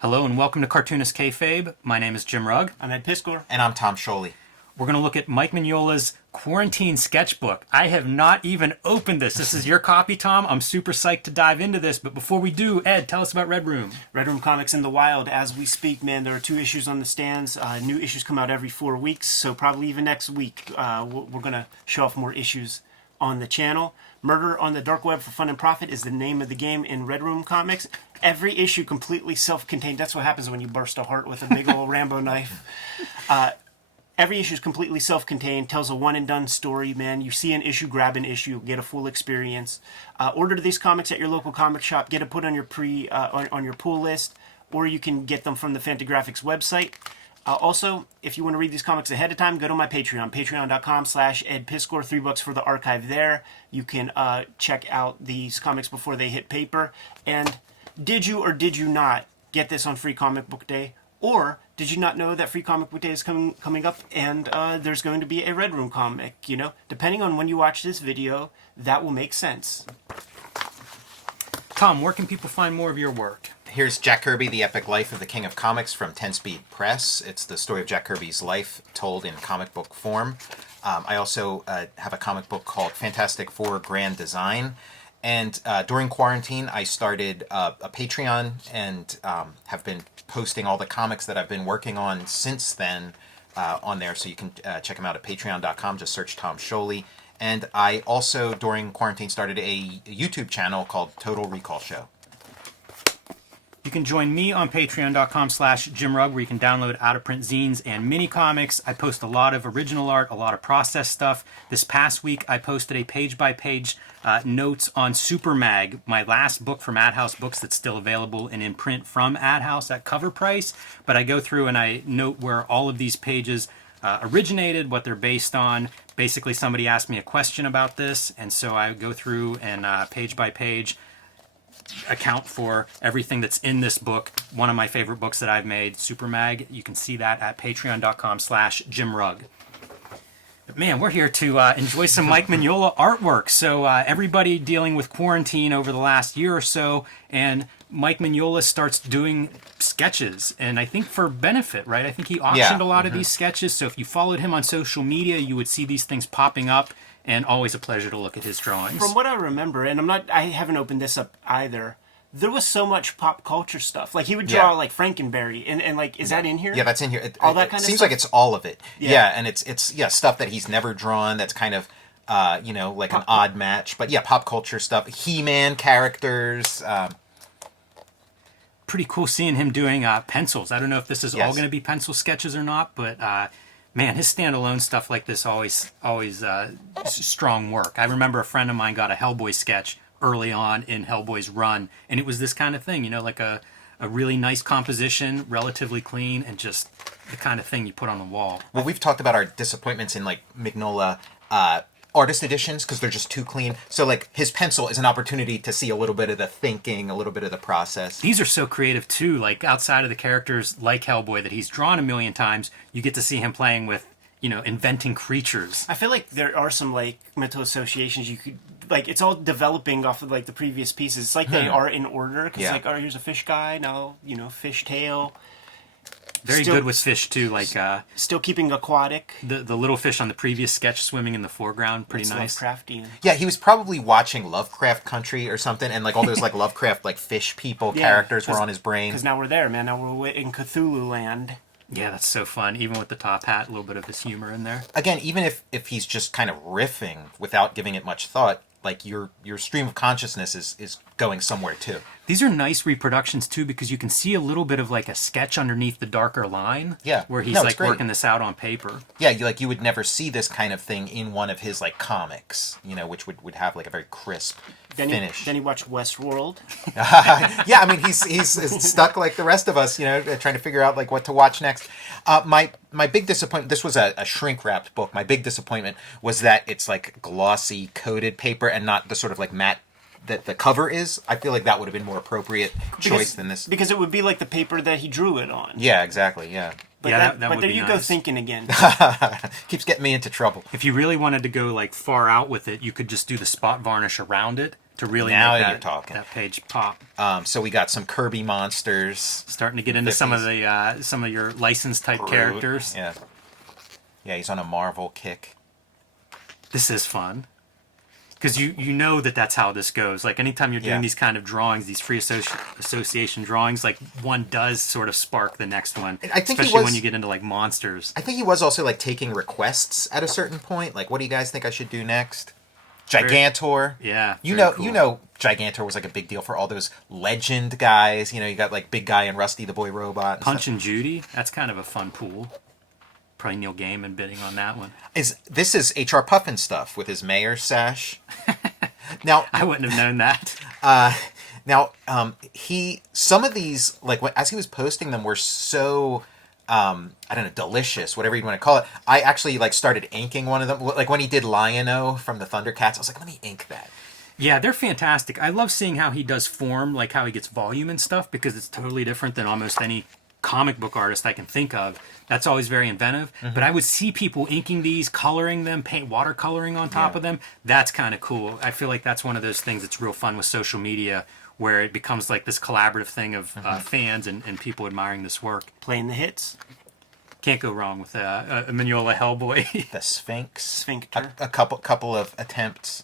Hello and welcome to Cartoonist Kayfabe. My name is Jim Rugg. I'm Ed Piscor. And I'm Tom Scholey. We're going to look at Mike Mignola's Quarantine Sketchbook. I have not even opened this. This is your copy, Tom. I'm super psyched to dive into this. But before we do, Ed, tell us about Red Room. Red Room Comics in the wild. As we speak, man, there are 2 issues on the stands. New issues come out every 4 weeks, so probably even next week we're going to show off more issues on the channel. Murder on the Dark Web for Fun and Profit is the name of the game in Red Room Comics. Every issue completely self-contained. That's what happens when you burst a heart with a big old Rambo knife. Every issue is completely self-contained, tells a one-and-done story, man. You see an issue, grab an issue, get a full experience. Order these comics at your local comic shop, get it put on your on your pull list, or you can get them from the Fantagraphics website. Also, if you want to read these comics ahead of time, go to my Patreon, patreon.com/EdPiscor, $3 for the archive there. You can check out these comics before they hit paper. And did you or did you not get this on Free Comic Book Day? Or did you not know that Free Comic Book Day is coming up and there's going to be a Red Room comic? You know, depending on when you watch this video, that will make sense. Tom, where can people find more of your work? Here's Jack Kirby, The Epic Life of the King of Comics from 10 Speed Press. It's the story of Jack Kirby's life told in comic book form. I also have a comic book called Fantastic Four Grand Design. And during quarantine, I started a Patreon and have been posting all the comics that I've been working on since then on there. So you can check them out at patreon.com. Just search Tom Scholey. And I also, during quarantine, started a YouTube channel called Total Recall Show. You can join me on patreon.com/JimRugg, where you can download out-of-print zines and mini-comics. I post a lot of original art, a lot of process stuff. This past week, I posted a page-by-page notes on Super Mag, my last book from Ad House Books that's still available and in print from Ad House at cover price. But I go through and I note where all of these pages originated, what they're based on. Basically, somebody asked me a question about this, and so I go through and page-by-page account for everything that's in this book. One of my favorite books that I've made, Super Mag. You can see that at patreon.com/JimRugg. But man, we're here to enjoy some Mike Mignola artwork. So everybody dealing with quarantine over the last year or so, and Mike Mignola starts doing sketches, and I think for benefit, right? I think he auctioned a lot of these sketches. So if you followed him on social media, you would see these things popping up. And always a pleasure to look at his drawings. From what I remember, and I haven't opened this up either, there was so much pop culture stuff. Like, he would draw, like, Frankenberry, and like, is that in here? Yeah, that's in here. All that kind of seems stuff? like it's all of it. Yeah, and it's stuff that he's never drawn that's kind of, like an odd match. But yeah, pop culture stuff. He-Man characters. Pretty cool seeing him doing pencils. I don't know if this is all going to be pencil sketches or not, but man, his standalone stuff like this always strong work. I remember a friend of mine got a Hellboy sketch early on in Hellboy's run, and it was this kind of thing, you know, like a really nice composition, relatively clean, and just the kind of thing you put on the wall. Well, we've talked about our disappointments in, like, Mignola artist editions because they're just too clean. So, like, his pencil is an opportunity to see a little bit of the thinking, a little bit of the process. These are so creative too. Like, outside of the characters like Hellboy that he's drawn a million times, you get to see him playing with, you know, inventing creatures. I feel like there are some, like, mental associations you could, like, it's all developing off of, like, the previous pieces. It's like they are in order, because like, oh, here's a fish guy, now, you know, fish tail. Very good with fish too, like still keeping aquatic. The little fish on the previous sketch swimming in the foreground, pretty nice. Lovecraftian. Yeah, he was probably watching Lovecraft Country or something, and like all those like Lovecraft like fish people characters were on his brain. Because now we're there, man. Now we're in Cthulhu land. Yeah, that's so fun. Even with the top hat, a little bit of his humor in there. Again, even if he's just kind of riffing without giving it much thought, like your stream of consciousness is going somewhere too. These are nice reproductions too, because you can see a little bit of like a sketch underneath the darker line. Yeah, where he's like working this out on paper. Yeah, you would never see this kind of thing in one of his like comics, you know, which would have like a very crisp finish. Then he watched Westworld. Yeah, I mean he's stuck like the rest of us, you know, trying to figure out like what to watch next. My big disappointment. This was a shrink wrapped book. My big disappointment was that it's like glossy coated paper and not the sort of like matte that the cover is. I feel like that would have been more appropriate choice than this. Because it would be like the paper that he drew it on. Yeah, exactly, yeah. But, but there you go thinking again. Keeps getting me into trouble. If you really wanted to go like far out with it, you could just do the spot varnish around it. to really Now make you're talking. that page pop. So we got some Kirby Monsters. Starting to get into some of the some of your licensed type characters. Yeah. Yeah, he's on a Marvel kick. This is fun. Because you know that's how this goes. Like, anytime you're doing these kind of drawings, these free association drawings, like, one does sort of spark the next one. I think especially when you get into, like, monsters. I think he was also, like, taking requests at a certain point. Like, what do you guys think I should do next? Gigantor. Yeah. You know Gigantor was, like, a big deal for all those legend guys. You know, you got, like, Big Guy and Rusty the Boy Robot. Punch and Judy. That's kind of a fun pool. Probably Neil Gaiman bidding on that one. This is H.R. Puffin stuff with his mayor's sash. Now I wouldn't have known that. Some of these, like, as he was posting them, were so I don't know, delicious, whatever you want to call it. I actually, like, started inking one of them. Like, when he did Lion-O from the Thundercats, I was like, let me ink that. Yeah, they're fantastic. I love seeing how he does form, like how he gets volume and stuff, because it's totally different than almost any comic book artist I can think of. That's always very inventive. Mm-hmm. But I would see people inking these, coloring them, paint watercoloring on top of them. That's kind of cool. I feel like that's one of those things that's real fun with social media, where it becomes like this collaborative thing of fans and people admiring this work. Playing the hits. Can't go wrong with a Mignola Hellboy. The Sphinx. Sphincter. A couple of attempts.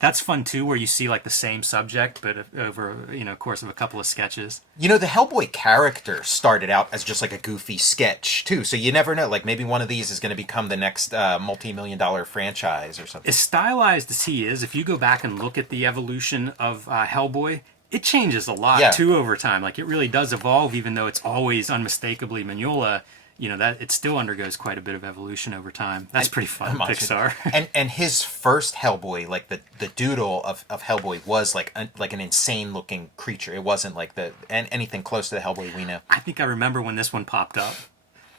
That's fun too, where you see like the same subject, but over course of a couple of sketches. You know, the Hellboy character started out as just like a goofy sketch too, so you never know. Like, maybe one of these is going to become the next multi-million-dollar franchise or something. As stylized as he is, if you go back and look at the evolution of Hellboy, it changes a lot too over time. Like, it really does evolve, even though it's always unmistakably Mignola. You know, that it still undergoes quite a bit of evolution over time. That's pretty fun, Pixar. and his first Hellboy, like the doodle of Hellboy, was like an insane looking creature. It wasn't like anything close to the Hellboy we know. I think I remember when this one popped up.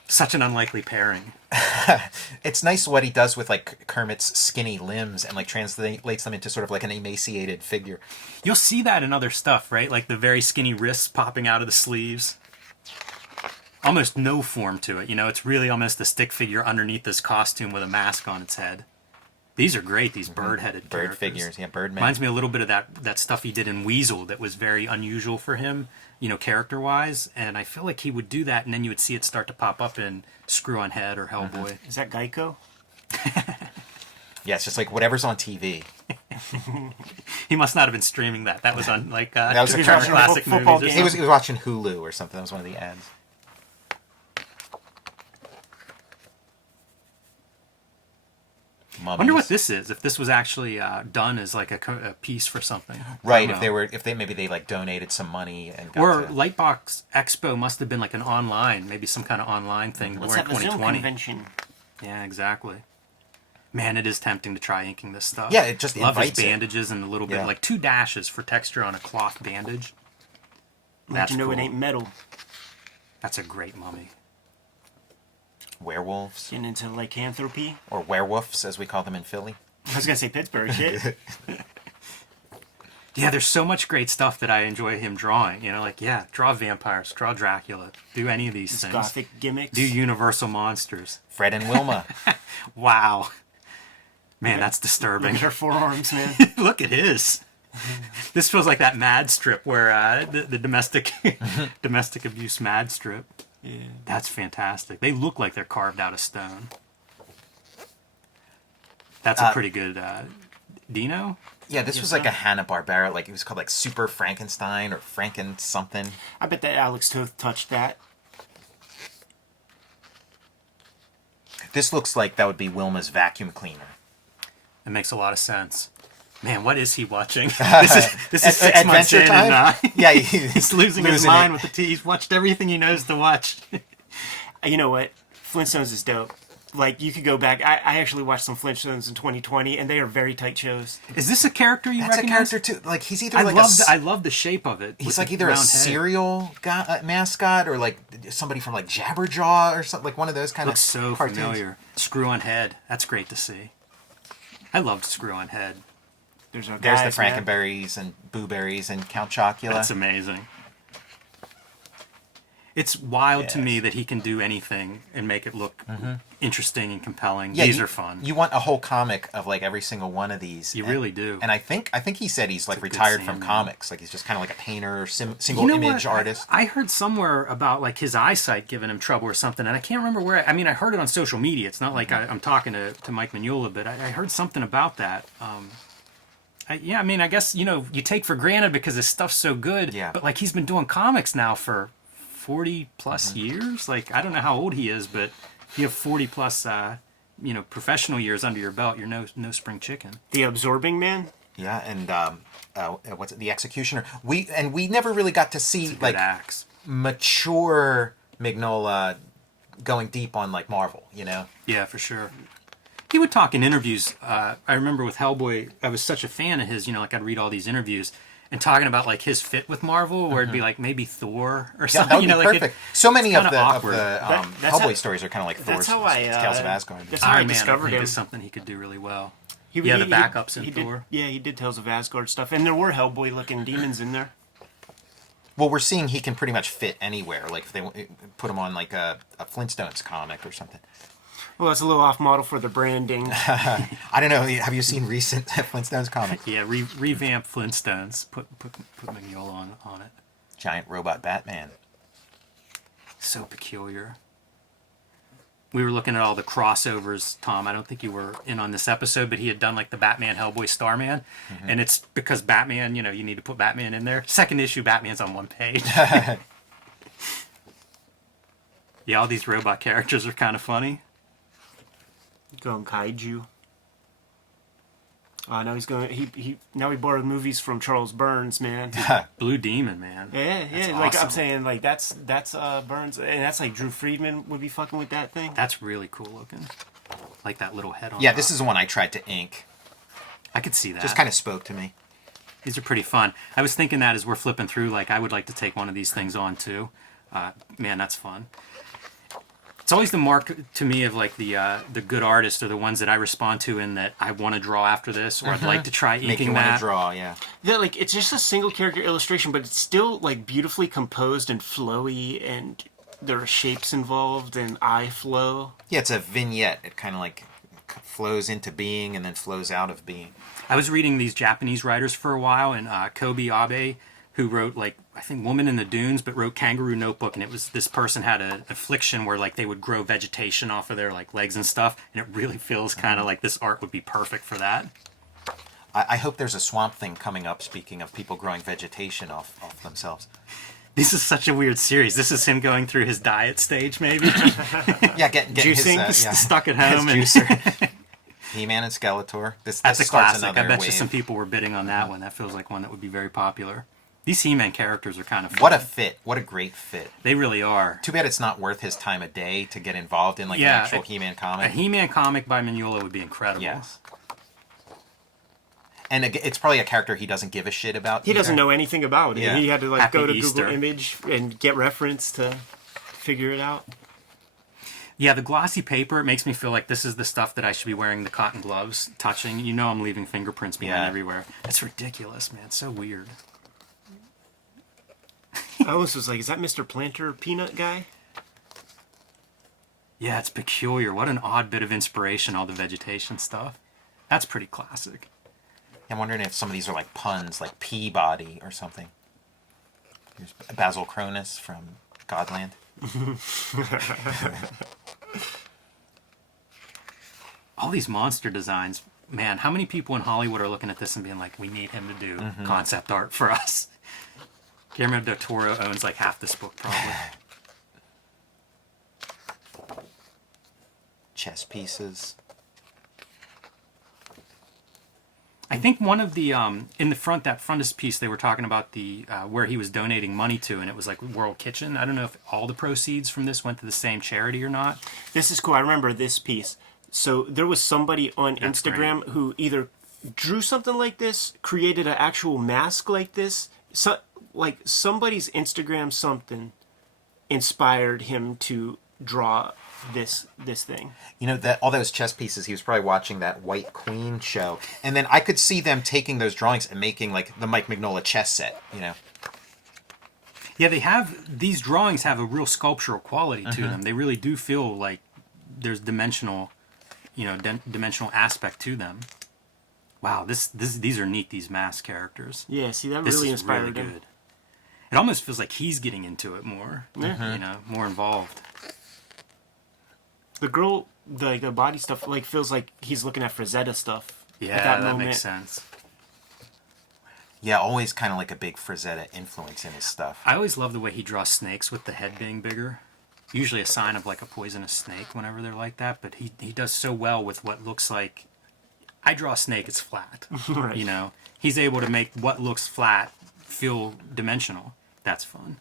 Such an unlikely pairing. It's nice what he does with, like, Kermit's skinny limbs and, like, translates them into sort of like an emaciated figure. You'll see that in other stuff, right? Like the very skinny wrists popping out of the sleeves. Almost no form to it. You know, it's really almost a stick figure underneath this costume with a mask on its head. These are great, these bird-headed Bird characters. figures, yeah, Birdman. Reminds me a little bit of that stuff he did in Weasel that was very unusual for him, you know, character-wise. And I feel like he would do that, and then you would see it start to pop up in Screw on Head or Hellboy. Is that Geico? Yeah, it's just like whatever's on TV. He must not have been streaming that. That was on, like, That was a Turner Classic football Movies. Or game. He was watching Hulu or something. That was one of the ads. I wonder what this is. If this was actually done as like a piece for something, Right? If they maybe they like donated some money and got or to... Lightbox Expo must have been like an online, maybe some kind of online thing. Let's Or in have a Zoom 2020. convention. Yeah, exactly. Man, it is tempting to try inking this stuff. Yeah, it just love his invites it. bandages and a little bit like 2 dashes for texture on a cloth bandage. Let you know cool. it ain't metal. That's a great mummy. Werewolves, Getting into lycanthropy. or werewolves as we call them in Philly. I was gonna say Pittsburgh shit. Yeah, there's so much great stuff that I enjoy him drawing. You know, like, draw vampires, draw Dracula, do any of these things. Gothic gimmicks. Do Universal Monsters. Fred and Wilma. Wow. Man, that's disturbing. Look at her forearms, man. Look at his. This feels like that Mad strip where the domestic abuse Mad strip. Yeah. That's fantastic. They look like they're carved out of stone. That's a pretty good Dino. Yeah, this was like a Hanna-Barbera, like it was called like Super Frankenstein or Franken something. I bet that Alex Toth touched that. This looks like that would be Wilma's vacuum cleaner. It makes a lot of sense. Man, what is he watching? This is 6 months Adventure in Time? and Yeah, he's losing his mind it. with the tea. He's watched everything he knows to watch. You know what? Flintstones is dope. Like, you could go back. I actually watched some Flintstones in 2020, and they are very tight shows. Is this a character you That's recognize? a character too. Like he's either I like love the shape of it. he's with like the either a round head. cereal mascot or like somebody from like Jabberjaw or something, like one of those kind Looks of so cartoons. familiar. Screw on Head. That's great to see. I loved Screw on Head. There's our There's guys, the man. Frankenberries and Boo Berries and Count Chocula. That's amazing. It's wild to Yes. me that he can do anything and make it look interesting and compelling. Yeah, These you- are fun. You want a whole comic of like every single one of these. You And- really do. And I think he said he's like a good retired from Sandman. comics. Like he's just kind of like a painter, or single You know image what? artist. I heard somewhere about like his eyesight giving him trouble or something, and I can't remember where. I mean, I heard it on social media. It's not like I'm talking to Mike Mignola, but I heard something about that. I mean, I guess you take for granted because his stuff's so good. Yeah. But like he's been doing comics now for 40 plus years. Like I don't know how old he is, but if you have 40 plus, professional years under your belt, you're no spring chicken. The Absorbing Man. Yeah, and what's it? The Executioner. We never really got to see Good like axe. mature Mignola going deep on like Marvel. Yeah, for sure. He would talk in interviews. I remember with Hellboy, I was such a fan of his. Like I'd read all these interviews and talking about like his fit with Marvel, where it'd be like maybe Thor or Yeah, something. that would be like perfect. So many of kinda the awkward. That's Hellboy how- stories are kind of like That's Thor's how I Tales of Asgard. That's how I Iron Man, discovered think, him. is something he could do really well. He, Yeah, the he- backups in he Thor. Did, yeah, he did Tales of Asgard stuff, and there were Hellboy-looking demons in there. Well, we're seeing he can pretty much fit anywhere. Like if they put him on like a Flintstones comic or something. Well, it's a little off-model for the branding. I don't know. Have you seen recent Flintstones comics? Yeah, revamp Flintstones. Put Mignola on it. Giant robot Batman. So peculiar. We were looking at all the crossovers, Tom. I don't think you were in on this episode, but he had done like the Batman, Hellboy, Starman. And it's because Batman, you need to put Batman in there. Second issue, Batman's on one page. Yeah, all these robot characters are kind of funny. Going kaiju. Now he's going. He now he borrowed movies from Charles Burns, man. Blue Demon, man. Yeah, That's like I'm awesome. saying, like that's Burns, and that's like Drew Friedman would be fucking with that thing. That's really cool looking. Like that little head on Yeah, top. this is the one I tried to ink. I could see that. Just kind of spoke to me. These are pretty fun. I was thinking that as we're flipping through, like I would like to take one of these things on too. Man, that's fun. It's always the mark to me of like the good artists are the ones that I respond to and that I want to draw after this, or I'd like to try Make you inking want to that. draw, yeah. Yeah, like it's just a single character illustration, but it's still like beautifully composed and flowy, and there are shapes involved and eye flow. Yeah, it's a vignette. It kind of like flows into being and then flows out of being. I was reading these Japanese writers for a while, and Kobe Abe, who wrote like I think Woman in the Dunes, but wrote Kangaroo Notebook, and it was this person had an affliction where like they would grow vegetation off of their like legs and stuff, and it really feels kind of like this art would be perfect for that. I hope there's a Swamp Thing coming up, speaking of people growing vegetation off themselves. This is such a weird series. This is him going through his diet stage, maybe. Yeah, getting Juicing? his, Stuck at his home. And juicer. He-Man and Skeletor. This that's a starts classic. I another bet wave. you some people were bidding on that one. That feels like one that would be very popular. These He-Man characters are kind of fun. What a fit. What a great fit. They really are. Too bad it's not worth his time a day to get involved in like Yeah, an actual He-Man A comic. He-Man comic by Mignola would be incredible. Yes. And it's probably a character he doesn't give a shit about. He doesn't either. know anything about it. Yeah. He had to like Happy go to Easter. Google Image and get reference to figure it out. Yeah, the glossy paper, it makes me feel like this is the stuff that I should be wearing the cotton gloves, touching. I'm leaving fingerprints behind Yeah. everywhere. That's ridiculous, man. It's so weird. I almost was like, is that Mr. Planter Peanut guy? Yeah, it's peculiar. What an odd bit of inspiration, all the vegetation stuff. That's pretty classic. I'm wondering if some of these are like puns, like Peabody or something. Here's Basil Cronus from Godland. All these monster designs, man, how many people in Hollywood are looking at this and being like, we need him to do concept art for us? Guillermo del Toro owns like half this book, probably. Chess pieces. I think one of the in the front, that frontispiece, they were talking about the where he was donating money to, and it was like World Kitchen. I don't know if all the proceeds from this went to the same charity or not. This is cool. I remember this piece. So there was somebody on That's Instagram who either drew something like this, created an actual mask like this. So, like somebody's Instagram something inspired him to draw this thing. You know, that all those chess pieces, he was probably watching that White Queen show. And then I could see them taking those drawings and making like the Mike Mignola chess set, Yeah, these drawings have a real sculptural quality to them. They really do feel like there's dimensional, dimensional aspect to them. Wow, these are neat, these mask characters. Yeah, see, that This really is really inspired him. good. It almost feels like he's getting into it more, more involved. The girl, the body stuff, like, feels like he's looking at Frazetta stuff. Yeah, at that moment. makes sense. Yeah, always kind of like a big Frazetta influence in his stuff. I always love the way he draws snakes with the head being bigger. Usually a sign of like a poisonous snake whenever they're like that, but he does so well with what looks like... I draw a snake, it's flat. Right. He's able to make what looks flat feel dimensional. That's fun.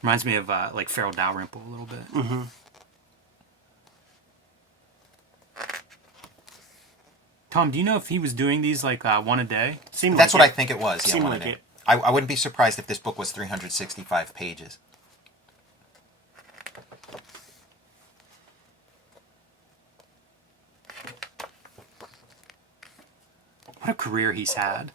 Reminds me of like Feral Dalrymple a little bit. Mm-hmm. Tom, do you know if he was doing these like one a day? That's what I think it was. Yeah, Seemed one a like day. it. I wouldn't be surprised if this book was 365 pages. What a career he's had.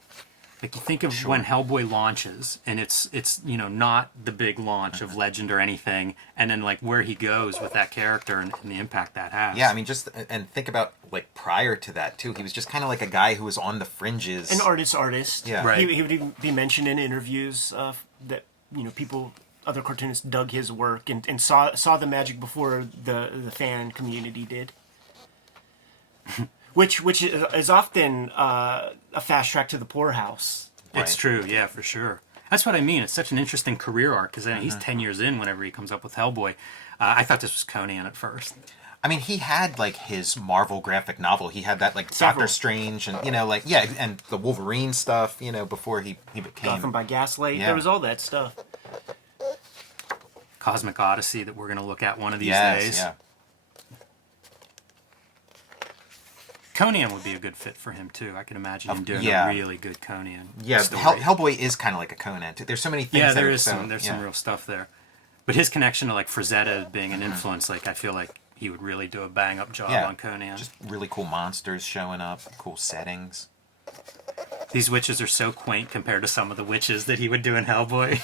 Like, you think of when Hellboy launches, and it's not the big launch of Legend or anything, and then like where he goes with that character and the impact that has. Yeah, I mean, and think about like prior to that too. He was just kind of like a guy who was on the fringes. An artist. Yeah. Right. He would even be mentioned in interviews that other cartoonists dug his work and saw the magic before the fan community did. Which is often a fast track to the poorhouse. It's true, yeah, for sure. That's what I mean. It's such an interesting career arc, because he's 10 years in whenever he comes up with Hellboy. I thought this was Conan at first. I mean, he had like his Marvel graphic novel. He had that like Several. Doctor Strange and and the Wolverine stuff. Before he became Gotham by Gaslight. Yeah. There was all that stuff. Cosmic Odyssey that we're going to look at one of these days. Yeah. Conan would be a good fit for him, too. I can imagine him doing a really good Conan story. Hellboy is kind of like a Conan. There's so many things. Yeah, that there are is so, some real stuff there. But his connection to like Frazetta being an influence, like I feel like he would really do a bang up job on Conan. Just really cool monsters showing up, cool settings. These witches are so quaint compared to some of the witches that he would do in Hellboy.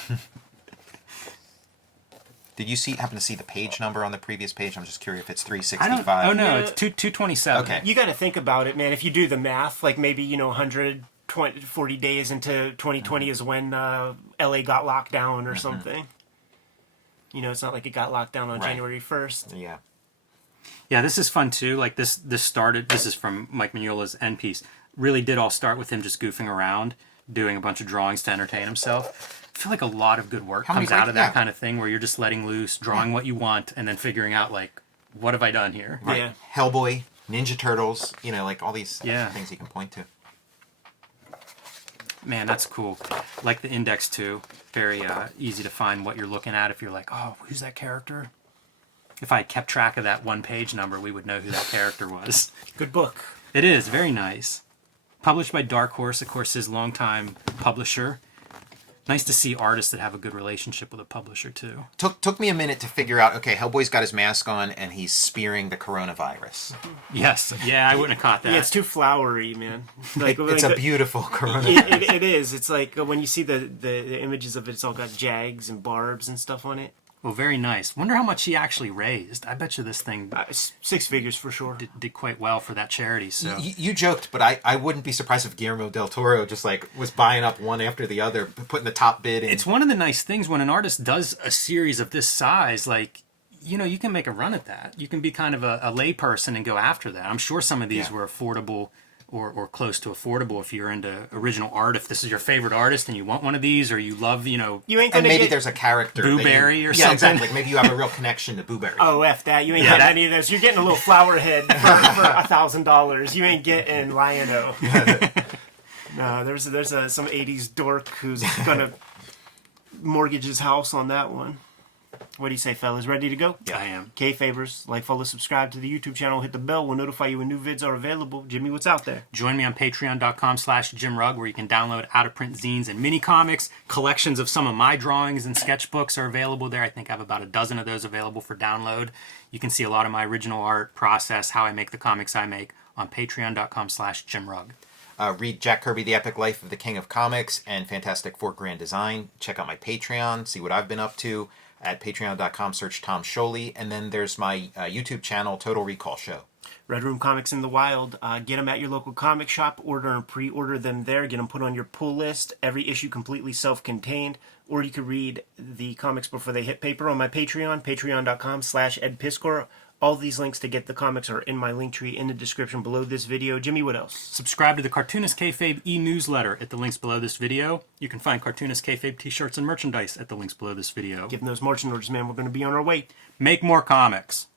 Did you happen to see the page number on the previous page? I'm just curious if it's 365. Oh no, Yeah. it's 227. Okay. You got to think about it, man. If you do the math, like maybe 140 days into 2020 is when LA got locked down or something. It's not like it got locked down on January 1st. Yeah. Yeah, this is fun too. Like this started. This is from Mike Mignola's end piece. Really did all start with him just goofing around, doing a bunch of drawings to entertain himself. I feel like a lot of good work comes out of that kind of thing, where you're just letting loose, drawing what you want, and then figuring out like, what have I done here? Right. Yeah. Hellboy, Ninja Turtles, like all these things you can point to. Man, that's cool. Like the index too. Very easy to find what you're looking at if you're like, oh, who's that character? If I kept track of that one page number, we would know who that character was. Good book. It is very nice. Published by Dark Horse, of course, his longtime publisher. Nice to see artists that have a good relationship with a publisher too. Took me a minute to figure out, okay, Hellboy's got his mask on and he's spearing the coronavirus. Yes. Yeah, I wouldn't have caught that. Yeah, it's too flowery, man. Like, It's a beautiful coronavirus. it is. It's like when you see the images of it, it's all got jags and barbs and stuff on it. Well, very nice. Wonder how much he actually raised. I bet you this thing 6 figures for sure. did quite well for that charity. So You joked, but I wouldn't be surprised if Guillermo del Toro just like was buying up one after the other, putting the top bid in. it's one of the nice things when an artist does a series of this size, like, you can make a run at that. You can be kind of a layperson and go after that. I'm sure some of these were affordable or close to affordable if you're into original art. If this is your favorite artist and you want one of these, or you love, You ain't and gonna maybe get... there's a character. Boo that Berry or yeah, something. exactly. Like maybe you have a real connection to Boo Berry. Oh, F that. You ain't getting any of this. You're getting a little flower head for $1,000. You ain't getting Lion-O. No, there's some 80s dork who's gonna mortgage his house on that one. What do you say, fellas? Ready to go? I am. Kayfabers, like, follow, subscribe to the YouTube channel, hit the bell. We'll notify you when new vids are available. Jimmy, what's out there? Join me on patreon.com/JimRugg, where you can download out-of-print zines and mini comics. Collections of some of my drawings and sketchbooks are available there. I think I have about a dozen of those available for download. You can see a lot of my original art process, how I make the comics I make, on patreon.com/JimRugg. read Jack Kirby, The Epic Life of the King of Comics, and Fantastic Four Grand Design. Check out my Patreon, see what I've been up to at patreon.com, search Tom Sholey. And then there's my YouTube channel, Total Recall Show. Red Room Comics in the Wild. Get them at your local comic shop. Order and pre-order them there. Get them put on your pull list. Every issue completely self-contained. Or you can read the comics before they hit paper on my Patreon, patreon.com/edpiskor. All these links to get the comics are in my link tree in the description below this video. Jimmy, what else? Subscribe to the Cartoonist Kayfabe e-newsletter at the links below this video. You can find Cartoonist Kayfabe t-shirts and merchandise at the links below this video. Give them those marching orders, man. We're going to be on our way. Make more comics.